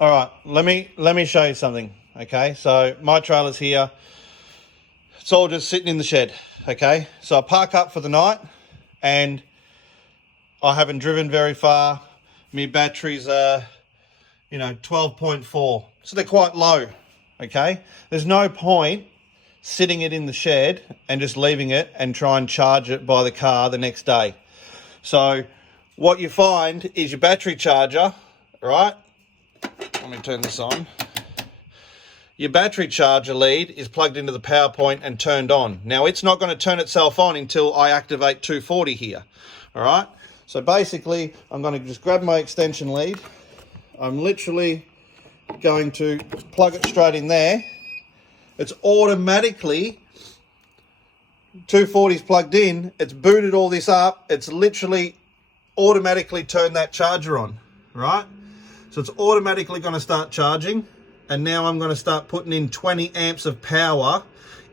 All right, let me show you something. Okay, so my trailer's here. It's all just sitting in the shed. Okay, so I park up for the night, and I haven't driven very far. My batteries are, 12.4, so they're quite low. Okay, there's no point sitting it in the shed and just leaving it and try and charge it by the car the next day. So what you find is your battery charger, right? Let me turn this on. Your battery charger lead is plugged into the power point and turned on. Now it's not going to turn itself on until I activate 240 here. All right. So basically I'm going to just grab my extension lead. I'm literally going to plug it straight in there. It's automatically 240's plugged in. It's booted all this up. It's literally automatically turned that charger on, right? So it's automatically going to start charging. And now I'm going to start putting in 20 amps of power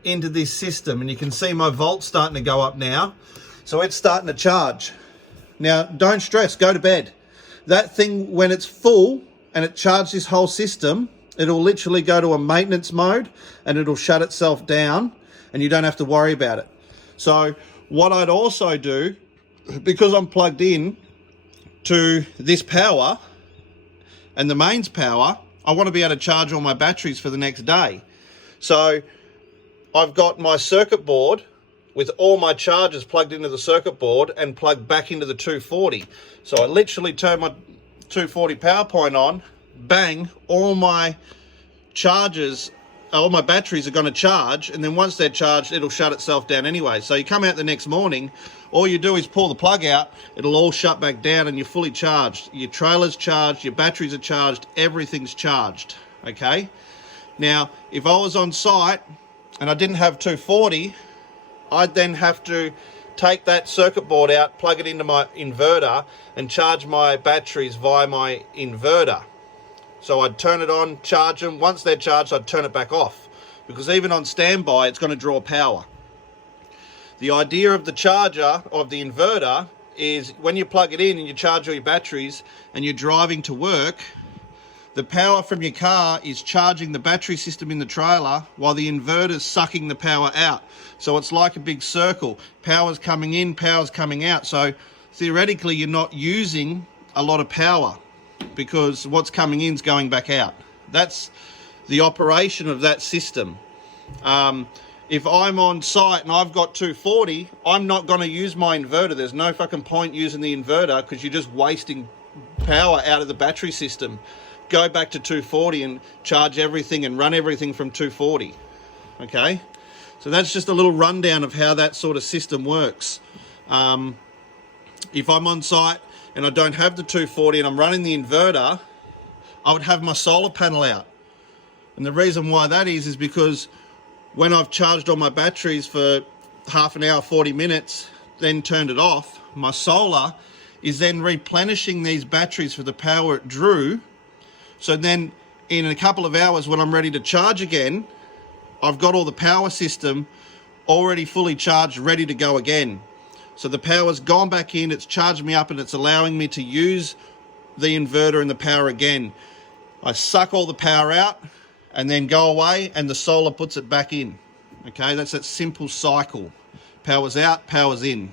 into this system. And you can see my volts starting to go up now. So it's starting to charge. Now, don't stress, go to bed. That thing, when it's full and it charges this whole system, it'll literally go to a maintenance mode and it'll shut itself down and you don't have to worry about it. So what I'd also do, because I'm plugged in to this power and the mains power, I want to be able to charge all my batteries for the next day. So I've got my circuit board with all my chargers plugged into the circuit board and plugged back into the 240. So I literally turn my 240 power point on, bang, all my chargers, all my batteries are going to charge, and then once they're charged, it'll shut itself down anyway. So you come out the next morning, all you do is pull the plug out, it'll all shut back down and you're fully charged. Your trailer's charged, your batteries are charged, everything's charged, okay? Now, if I was on site and I didn't have 240, I'd then have to take that circuit board out, plug it into my inverter and charge my batteries via my inverter. So I'd turn it on, charge them. Once they're charged, I'd turn it back off, because even on standby, it's going to draw power. The idea of the charger, of the inverter, is when you plug it in and you charge all your batteries and you're driving to work, the power from your car is charging the battery system in the trailer while the inverter's sucking the power out. So it's like a big circle. Power's coming in, power's coming out. So theoretically, you're not using a lot of power, because what's coming in is going back out. That's the operation of that system. If I'm on site and I've got 240, I'm not going to use my inverter. There's no fucking point using the inverter, because you're just wasting power out of the battery system. Go back to 240 and charge everything and run everything from 240. Okay? So that's just a little rundown of how that sort of system works. If I'm on site and I don't have the 240 and I'm running the inverter, I would have my solar panel out. And the reason why that is because when I've charged all my batteries for half an hour, 40 minutes, then turned it off, my solar is then replenishing these batteries for the power it drew. So then in a couple of hours when I'm ready to charge again, I've got all the power system already fully charged, ready to go again. So the power's gone back in, it's charged me up, and it's allowing me to use the inverter and the power again. I suck all the power out and then go away, and the solar puts it back in. Okay, that's that simple cycle. Power's out, power's in.